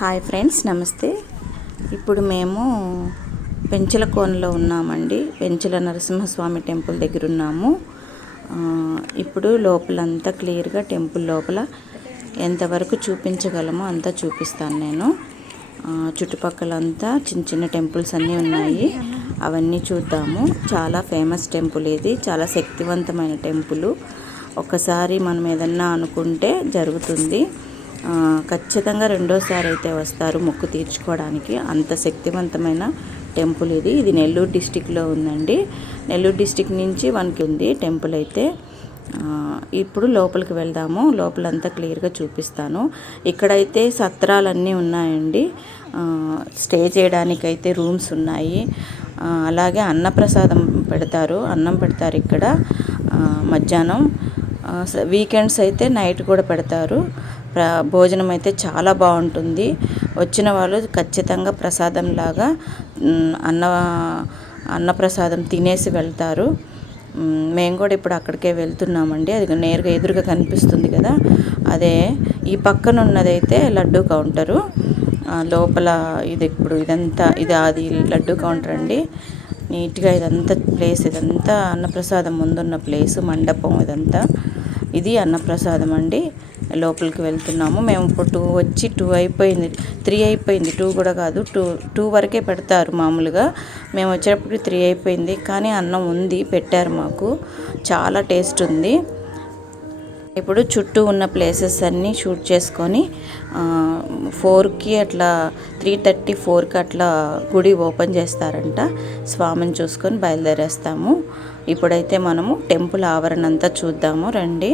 Hi friends, నమస్తే. ఇప్పుడు మేము పెంచలకోనలో ఉన్నామండి. పెంచల నరసింహస్వామి టెంపుల్ దగ్గర ఉన్నాము. ఇప్పుడు లోపలంతా క్లియర్గా టెంపుల్ లోపల ఎంతవరకు చూపించగలమో అంతా చూపిస్తాను నేను. చుట్టుపక్కలంతా చిన్న చిన్న టెంపుల్స్ అన్నీ ఉన్నాయి, అవన్నీ చూద్దాము. చాలా ఫేమస్ టెంపుల్ ఇది, చాలా శక్తివంతమైన టెంపుల్. ఒకసారి మనం ఏదన్నా అనుకుంటే జరుగుతుంది. ఖచ్చితంగా రెండోసారి అయితే వస్తారు మొక్కు తీర్చుకోవడానికి. అంత శక్తివంతమైన టెంపుల్ ఇది. ఇది నెల్లూరు డిస్టిక్లో ఉందండి. నెల్లూరు డిస్టిక్ నుంచి మనకి ఉంది టెంపుల్ అయితే. ఇప్పుడు లోపలికి వెళ్దాము. లోపలంతా క్లియర్గా చూపిస్తాను. ఇక్కడైతే సత్రాలన్నీ ఉన్నాయండి. స్టే చేయడానికైతే రూమ్స్ ఉన్నాయి. అలాగే అన్నప్రసాదం పెడతారు, అన్నం పెడతారు ఇక్కడ మధ్యాహ్నం. వీకెండ్స్ అయితే నైట్ కూడా పెడతారు. భోజనం అయితే చాలా బాగుంటుంది. వచ్చిన వాళ్ళు ఖచ్చితంగా ప్రసాదంలాగా అన్నప్రసాదం తినేసి వెళ్తారు. మేము కూడా ఇప్పుడు అక్కడికే వెళ్తున్నామండి. అది నేరుగా ఎదురుగా కనిపిస్తుంది కదా, అదే. ఈ పక్కన ఉన్నదైతే లడ్డు కౌంటరు. లోపల ఇదంతా అది లడ్డు కౌంటర్ అండి. నీట్గా ఇదంతా ప్లేస్, ఇదంతా అన్నప్రసాదం ముందున్న ప్లేసు, మండపం ఇదంతా. ఇది అన్నప్రసాదం అండి. లోపలికి వెళ్తున్నాము. మేము ఇప్పుడు 2 అయిపోయింది, 3 అయిపోయింది. 2 కూడా కాదు, 2 వరకే పెడతారు మామూలుగా. మేము వచ్చేటప్పుడు 3 అయిపోయింది. కానీ అన్నం ఉంది, పెట్టారు మాకు. చాలా టేస్ట్ ఉంది. ఇప్పుడు చుట్టూ ఉన్న ప్లేసెస్ అన్నీ షూట్ చేసుకొని 4కి అట్లా 3:30, 4కి అట్లా గుడి ఓపెన్ చేస్తారంట. స్వామిని చూసుకొని బయలుదేరేస్తాము. ఇప్పుడైతే మనము టెంపుల్ ఆవరణ అంతా చూద్దాము రండి.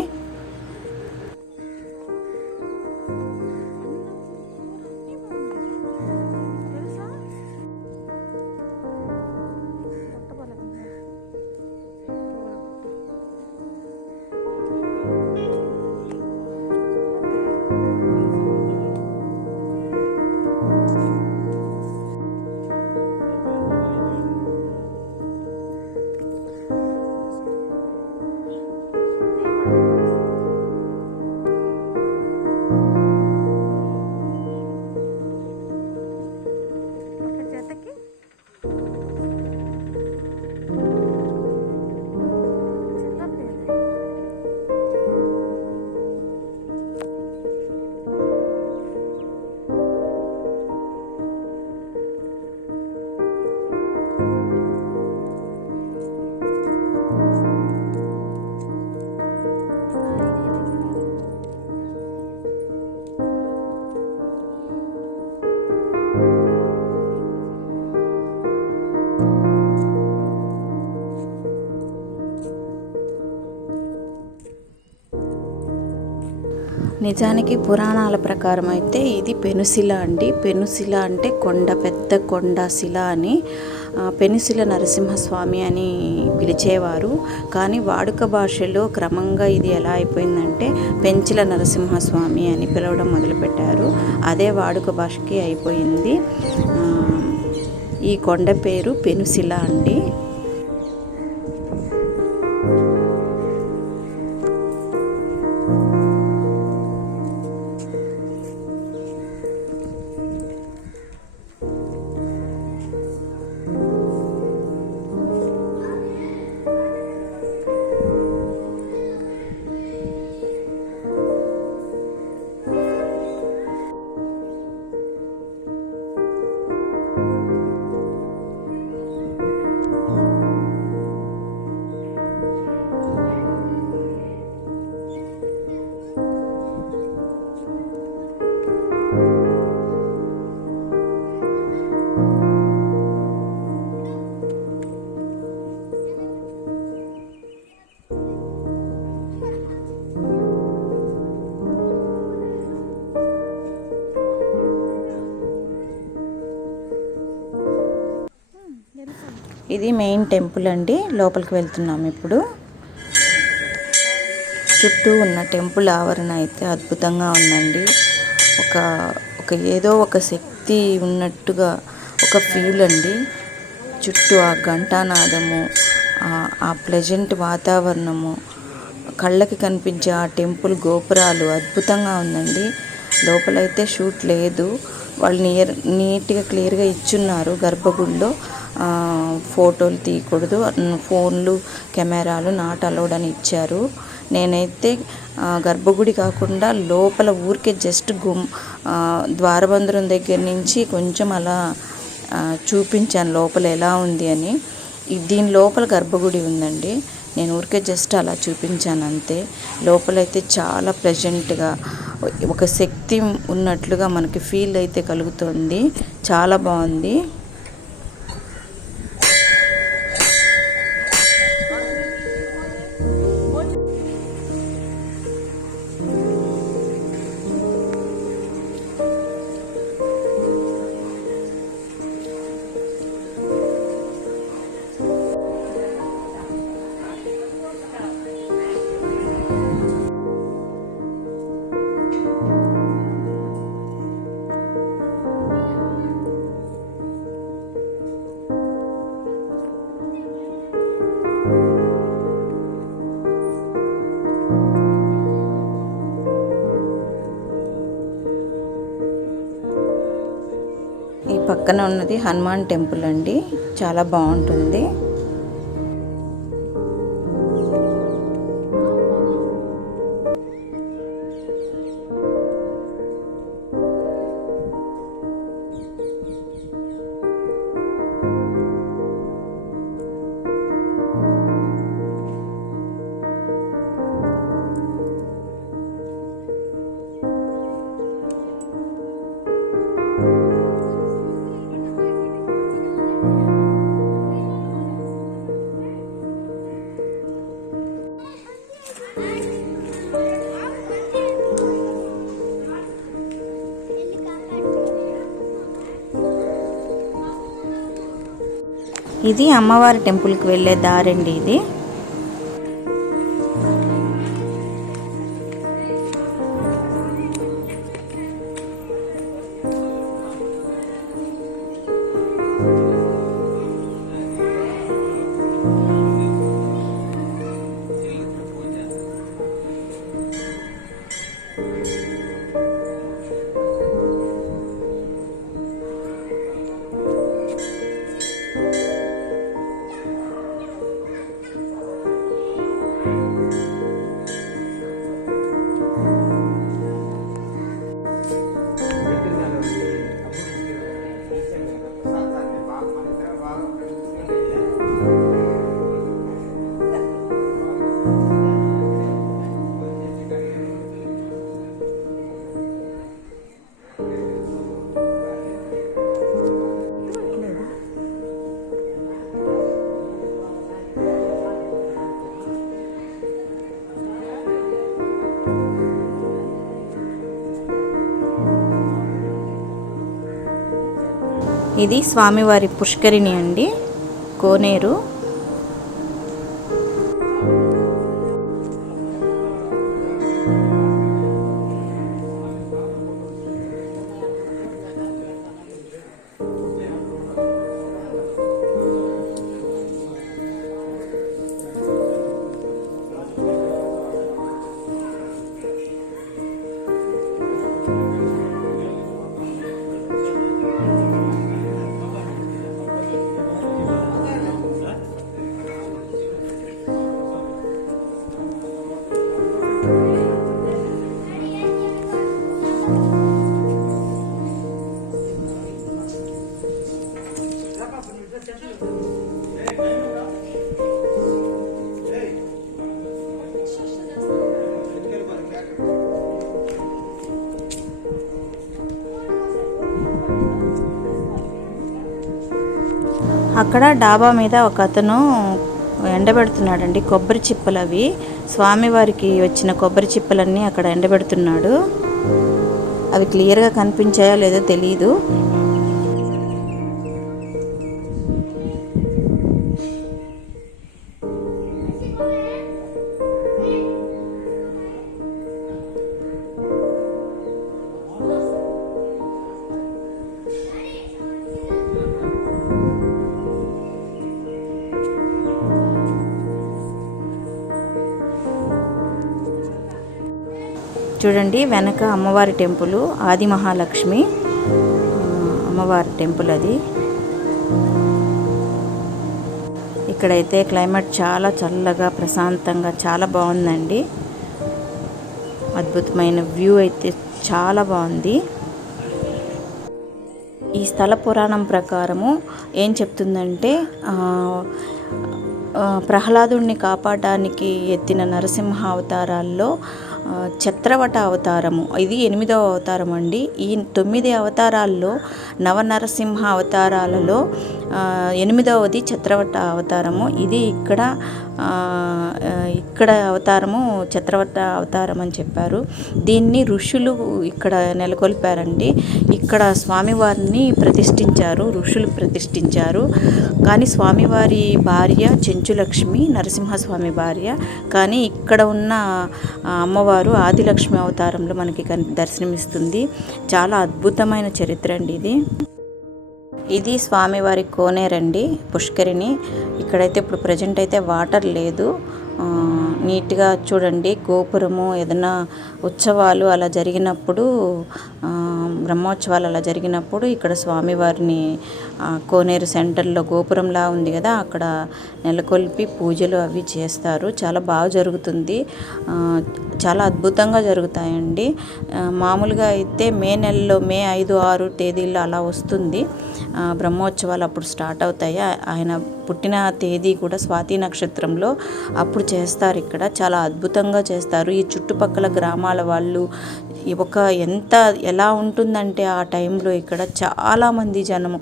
నిజానికి పురాణాల ప్రకారం అయితే ఇది పెనుశిల అండి. పెనుశిల అంటే కొండ, పెద్ద కొండ శిల అని. పెనుశిల నరసింహస్వామి అని పిలిచేవారు. కానీ వాడుక భాషలో క్రమంగా ఇది ఎలా అయిపోయిందంటే పెంచల నరసింహస్వామి అని పిలవడం మొదలుపెట్టారు. అదే వాడుక భాషకి అయిపోయింది. ఈ కొండ పేరు పెనుశిల అండి. ఇది మెయిన్ టెంపుల్ అండి. లోపలికి వెళ్తున్నాము ఇప్పుడు. చుట్టూ ఉన్న టెంపుల్ ఆవరణ అయితే అద్భుతంగా ఉందండి. ఒక ఏదో ఒక శక్తి ఉన్నట్టుగా ఒక ఫీల్ అండి. చుట్టూ ఆ ఘంటానాదము, ఆ ప్లెజెంట్ వాతావరణము, కళ్ళకి కనిపించే ఆ టెంపుల్ గోపురాలు అద్భుతంగా ఉందండి. లోపలైతే షూట్ లేదు, వాళ్ళు నీట్గా క్లియర్గా ఇచ్చున్నారు. గర్భగుడిలో ఫోటోలు తీయకూడదు, ఫోన్లు కెమెరాలు నాట్ అలౌడ్ అని ఇచ్చారు. నేనైతే గర్భగుడి కాకుండా లోపల ఊరికే జస్ట్ ద్వారబంధం దగ్గర నుంచి కొంచెం అలా చూపించాను లోపల ఎలా ఉంది అని. దీని లోపల గర్భగుడి ఉందండి, నేను ఊరికే జస్ట్ అలా చూపించాను అంతే. లోపలైతే చాలా ప్లెజెంట్గా ఒక శక్తి ఉన్నట్లుగా మనకి ఫీల్ అయితే కలుగుతుంది, చాలా బాగుంది. ఈ పక్కన ఉన్నది హనుమాన్ టెంపుల్ అండి, చాలా బాగుంటుంది. ఇది అమ్మవారి టెంపుల్కి వెళ్ళే దారండి ఇది. ఇది స్వామివారి పుష్కరిణి అండి, కోనేరు. అక్కడ డాబా మీద ఒక అతను ఎండబెడుతున్నాడండి కొబ్బరి చిప్పలు. అవి స్వామివారికి వచ్చిన కొబ్బరి చిప్పలన్నీ అక్కడ ఎండబెడుతున్నాడు. అవి క్లియర్గా కనిపించాయో లేదో తెలియదు. చూడండి వెనక అమ్మవారి టెంపుల్, ఆది మహాలక్ష్మి అమ్మవారి టెంపుల్ అది. ఇక్కడైతే క్లైమేట్ చాలా చల్లగా ప్రశాంతంగా చాలా బాగుందండి. అద్భుతమైన వ్యూ అయితే చాలా బాగుంది. ఈ స్థల పురాణం ప్రకారము ఏం చెప్తుందంటే ప్రహ్లాదుడిని కాపాడడానికి ఎత్తిన నరసింహ అవతారాల్లో చత్రవట అవతారము ఇది 8వ అవతారం అండి. ఈ 9 అవతారాల్లో నవనరసింహ అవతారాలలో 8వది చత్రవట అవతారము. ఇది ఇక్కడ అవతారము చత్రవట అవతారం అని చెప్పారు. దీన్ని ఋషులు ఇక్కడ నెలకొల్పారండి. ఇక్కడ స్వామివారిని ప్రతిష్ఠించారు, ఋషులు ప్రతిష్ఠించారు. కానీ స్వామివారి భార్య చెంచులక్ష్మి, నరసింహస్వామి భార్య. కానీ ఇక్కడ ఉన్న అమ్మవారు ఆదిలక్ష్మి అవతారంలో మనకి దర్శనమిస్తుంది. చాలా అద్భుతమైన చరిత్ర అండి ఇది. ఇది స్వామివారి కోనేరండి, పుష్కరిణి. ఇక్కడైతే ఇప్పుడు ప్రజెంట్ అయితే వాటర్ లేదు. నీట్గా చూడండి, గోపురము ఏదైనా ఉత్సవాలు అలా జరిగినప్పుడు, బ్రహ్మోత్సవాలు అలా జరిగినప్పుడు ఇక్కడ స్వామివారిని కోనేరు సెంటర్లో గోపురంలా ఉంది కదా, అక్కడ నెలకొల్పి పూజలు అవి చేస్తారు. చాలా బాగా జరుగుతుంది, చాలా అద్భుతంగా జరుగుతాయండి. మామూలుగా అయితే మే నెలలో మే 5, 6 తేదీల్లో అలా వస్తుంది బ్రహ్మోత్సవాలు, అప్పుడు స్టార్ట్ అవుతాయి. ఆయన పుట్టిన తేదీ కూడా స్వాతి నక్షత్రంలో అప్పుడు చేస్తారు. ఇక్కడ చాలా అద్భుతంగా చేస్తారు. ఈ చుట్టుపక్కల గ్రామాల వాళ్ళు ఎలా ఉంటుందంటే ఆ టైంలో ఇక్కడ చాలామంది జనము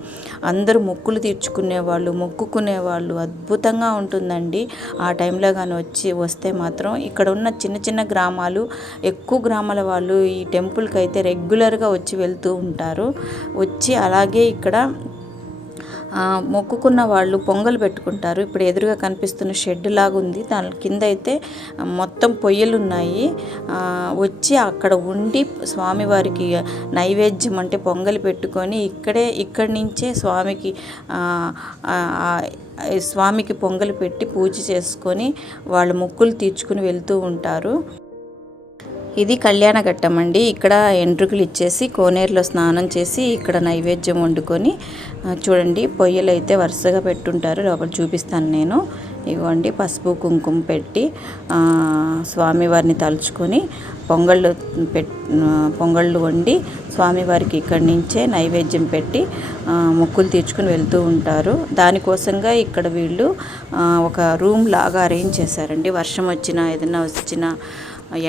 అందరూ మొక్కులు తీర్చుకునేవాళ్ళు, మొక్కుకునేవాళ్ళు. అద్భుతంగా ఉంటుందండి ఆ టైంలో కానీ వస్తే మాత్రం. ఇక్కడ ఉన్న చిన్న చిన్న గ్రామాలు, ఎక్కువ గ్రామాల వాళ్ళు ఈ టెంపుల్కి అయితే రెగ్యులర్గా వచ్చి వెళ్తూ ఉంటారు. వచ్చి అలాగే ఇక్కడ మొక్కుకున్న వాళ్ళు పొంగలు పెట్టుకుంటారు. ఇప్పుడు ఎదురుగా కనిపిస్తున్న షెడ్ లాగా ఉంది, దాని కింద అయితే మొత్తం పొయ్యలు ఉన్నాయి. వచ్చి అక్కడ ఉండి స్వామివారికి నైవేద్యం అంటే పొంగలి పెట్టుకొని ఇక్కడి నుంచే స్వామికి పొంగలి పెట్టి పూజ చేసుకొని వాళ్ళు మొక్కులు తీర్చుకుని వెళ్తూ ఉంటారు. ఇది కళ్యాణఘట్టం అండి. ఇక్కడ ఎంట్రుకలు ఇచ్చేసి కోనేరులో స్నానం చేసి ఇక్కడ నైవేద్యం వండుకొని చూడండి, పొయ్యలు అయితే వరుసగా పెట్టుంటారు. లోపల చూపిస్తాను నేను. ఇవ్వండి, పసుపు కుంకుమ పెట్టి స్వామివారిని తలుచుకొని పొంగళ్ళు వండి స్వామివారికి ఇక్కడి నుంచే నైవేద్యం పెట్టి మొక్కులు తీర్చుకుని వెళ్తూ ఉంటారు. దానికోసంగా ఇక్కడ వీళ్ళు ఒక రూమ్ లాగా అరేంజ్ చేశారండి. వర్షం వచ్చినా ఏదైనా వచ్చినా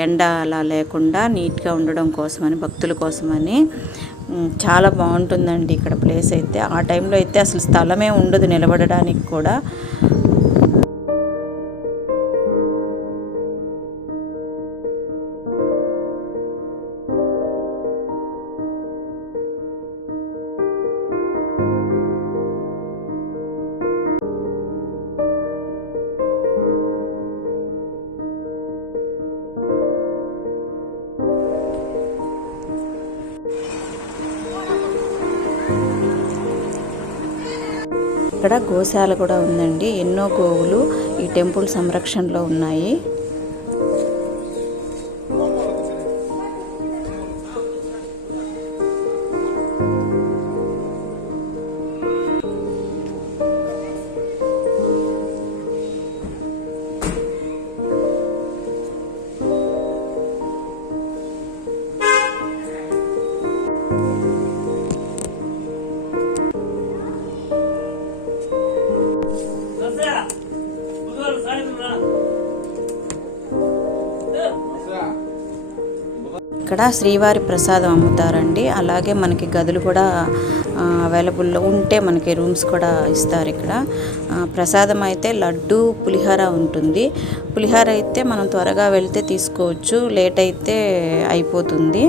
ఎండ అలా లేకుండా నీట్గా ఉండడం కోసమని, భక్తుల కోసమని. చాలా బాగుంటుందండి ఇక్కడ ప్లేస్ అయితే. ఆ టైంలో అయితే అసలు స్థలమే ఉండదు నిలబడడానికి కూడా. ఇక్కడ గోశాల కూడా ఉందండి. ఎన్నో గోవులు ఈ టెంపుల్ సంరక్షణలో ఉన్నాయి. ఇక్కడ శ్రీవారి ప్రసాదం అమ్ముతారండి. అలాగే మనకి గదులు కూడా అవైలబుల్లో ఉంటే మనకి రూమ్స్ కూడా ఇస్తారు. ఇక్కడ ప్రసాదం అయితే లడ్డు, పులిహోర ఉంటుంది. పులిహోర అయితే మనం త్వరగా వెళ్తే తీసుకోవచ్చు, లేట్ అయితే అయిపోతుంది.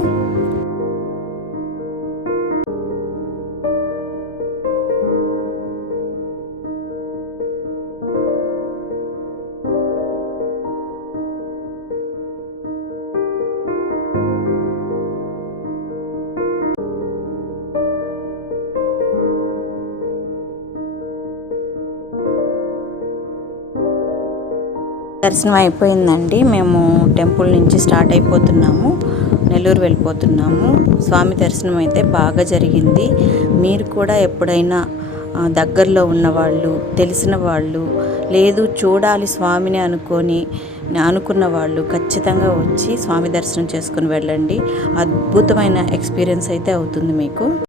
దర్శనం అయిపోయిందండి. మేము టెంపుల్ నుంచి స్టార్ట్ అయిపోతున్నాము. నెల్లూరు వెళ్ళిపోతున్నాము. స్వామి దర్శనం అయితే బాగా జరిగింది. మీరు కూడా ఎప్పుడైనా దగ్గరలో ఉన్నవాళ్ళు, తెలిసిన వాళ్ళు, లేదు చూడాలి స్వామిని అనుకున్న వాళ్ళు ఖచ్చితంగా వచ్చి స్వామి దర్శనం చేసుకుని వెళ్ళండి. అద్భుతమైన ఎక్స్పీరియన్స్ అయితే అవుతుంది మీకు.